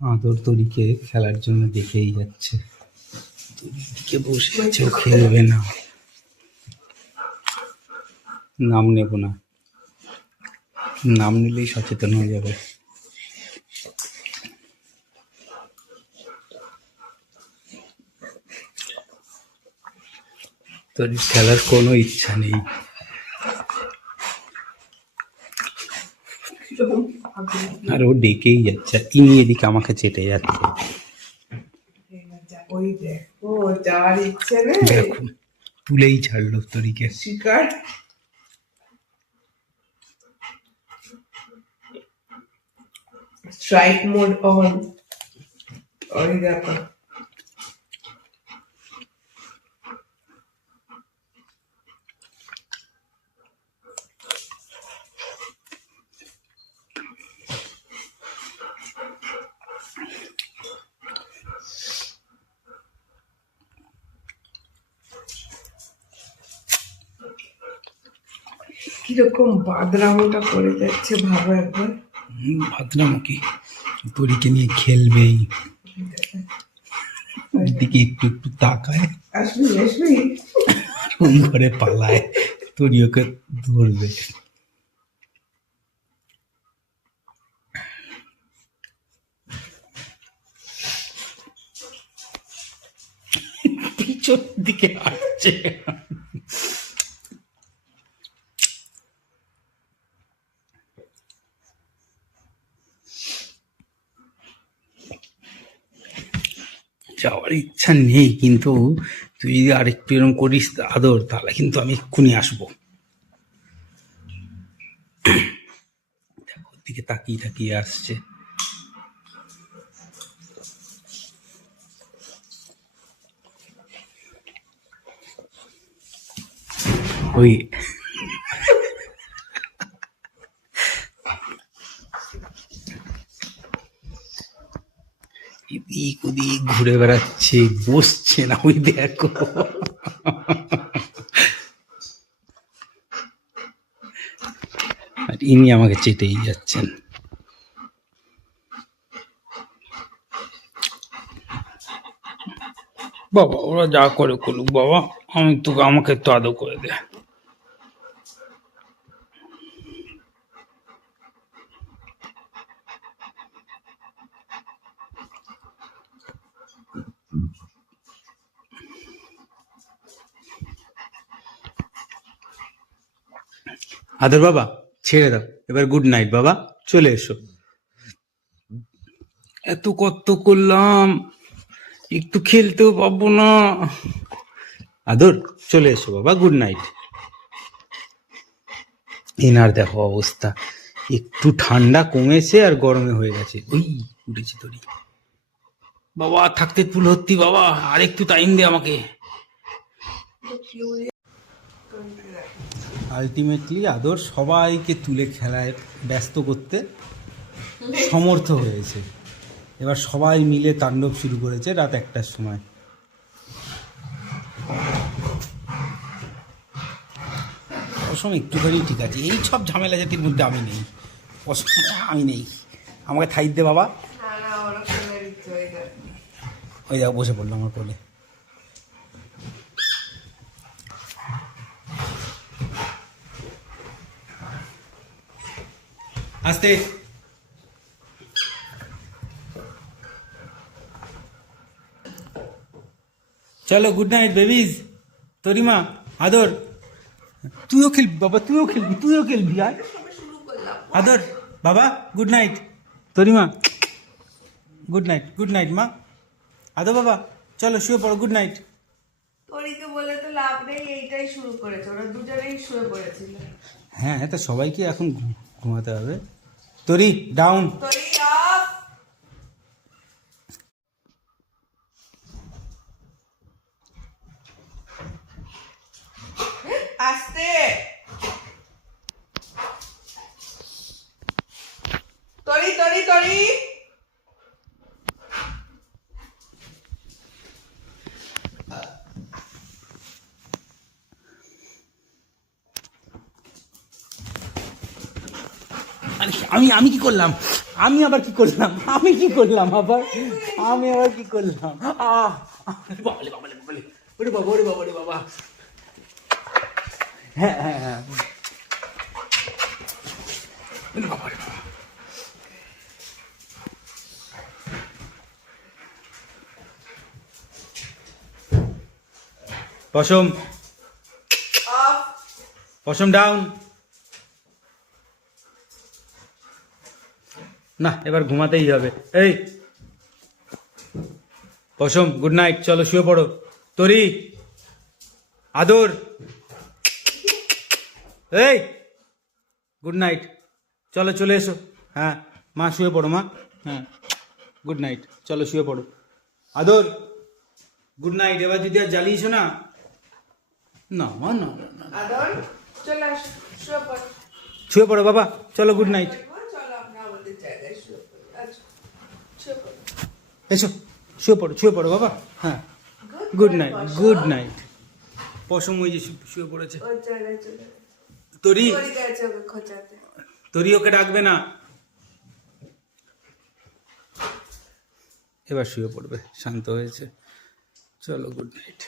আদর তরিকে খেলার জন্য দেখেই যাচ্ছে, তরিকে বসে আছে, ও খেলবে না। নাম নেব না, নাম নিলেই সচেতন হয়ে যাবে। তোর খেলার কোনো ইচ্ছা নেই। আর ও ডেকেই যাচ্ছে, ইনি এদিকে আমাকে চেটে যাচ্ছে। দেখো তুলেই ছাড়লো তরিকে। শিকার স্ট্রাইক মোড অন। ওই দেখো কিরকম বাদরামোটা করে যাচ্ছে, ভাবো একবার। ভাবলাম কি তরিকে নিয়ে খেলবেই, দিকে একটু একটু তাকায়, আসবি আসবি। ওই ঘরে পালায়, তরি ওকে ধরবে। পিছন দিকে আসছে। যাওয়ার ইচ্ছা নেই, কিন্তু তুই যদি আরেকটু এরকম করিস আদর, তাহলে কিন্তু আমি এক্ষুনি আসবো। দেখো ওর দিকে তাকিয়ে তাকিয়ে আসছে। ওই এদিক ওদিক ঘুরে বেড়াচ্ছে, বসছে না, ওই দেখো। আর ইনি আমাকে চেটেই যাচ্ছেন। বাবা ওরা যা করে করুক বাবা, আমি তো, আমাকে একটু আদর করে দে। আদর বাবা ছেড়ে দাও এবার, গুড নাইট বাবা, চলে এসো। এত কত করলাম, একটু খেলতেও পাবো না। আদর চলে এসো বাবা, গুড নাইট। এনার দেখো অবস্থা, একটু ঠান্ডা কমেছে আর গরমে হয়ে গেছে। ওই উঠেছি তোরি, বাবা থাকতে তুল হত্তি বাবা, আর একটু টাইম দে আমাকে। আলটিমেটলি আদর সবাইকে তুলে খেলায় ব্যস্ত করতে সমর্থ হয়েছে। এবার সবাই মিলে তাণ্ডব শুরু করেছে রাত 1টার সময়। অসময় একটুখানি ঠিক আছে, এই সব ঝামেলা জাতির মধ্যে আমি নেই, অসময় আমি নেই, আমাকে থাই দে বাবা। ওই দেখো বসে পড়লো আমার কোলে। আস্তে চলো, গুড নাইট বেবিজ। তরিমা আদর তুইও খেলবি বাবা, তুইও খেলবি, তুইও খেলবি আর আদর বাবা, গুড নাইট। তরিমা গুড নাইট, গুড নাইট মা। আদর বাবা চলো শুয়ে পড়ো, গুড নাইট। তরিকে বলে তো লাভ নেই, এইটাই শুরু করেছে, ওরা দুজনেই শুয়ে পড়েছিল। হ্যাঁ তা সবাইকে এখন ঘুমাতে হবে। তরি ডাউন। তরি অফ। আস্তে। তরি তরি তরি। আমি আমি কি করলাম, আমি আবার কি করলাম? আমি কি করলাম আবার? আমি আবার কি করলাম? বাবালে বাবালে বাবালে, ওরে বাবা, ওরে বাবা, ওরে বাবা। হ্যাঁ হ্যাঁ হ্যাঁ, ওরে বাবা, ওরে বাবা। পশম, অফ। পশম ডাউন। না, এবার ঘুমাতেই হবে। এই পশম, গুড নাইট, চলো শুয়ে পড়ো। তরি, আদর, এই গুড নাইট, চলো চলে এসো। হ্যাঁ মা, শুয়ে পড়ো মা। হ্যাঁ গুড নাইট, চলো শুয়ে পড়ো। আদর, গুড নাইট। এবার যদি আর জ্বালিয়েছো না, না মা, না না না, আদর, চলে আসো, শুয়ে পড়ো। শুয়ে পড়ো বাবা, চলো গুড নাইট। চলো আমরা আমাদের জায়গায় শুয়ে পড়ি। আচ্ছা, শুয়ে পড়ো। এসো, শুয়ে পড়ো বাবা। হ্যাঁ গুড নাইট, গুড নাইট। পশম ওই যে শুয়ে পড়েছে। ওর জায়গায় চলে যাও। তরি, পরি গেছে ওকে খোঁচাতে। তরি ওকে ডাকবে না। এবার শুয়ে পড়বে, শান্ত হয়েছে। চলো গুড নাইট।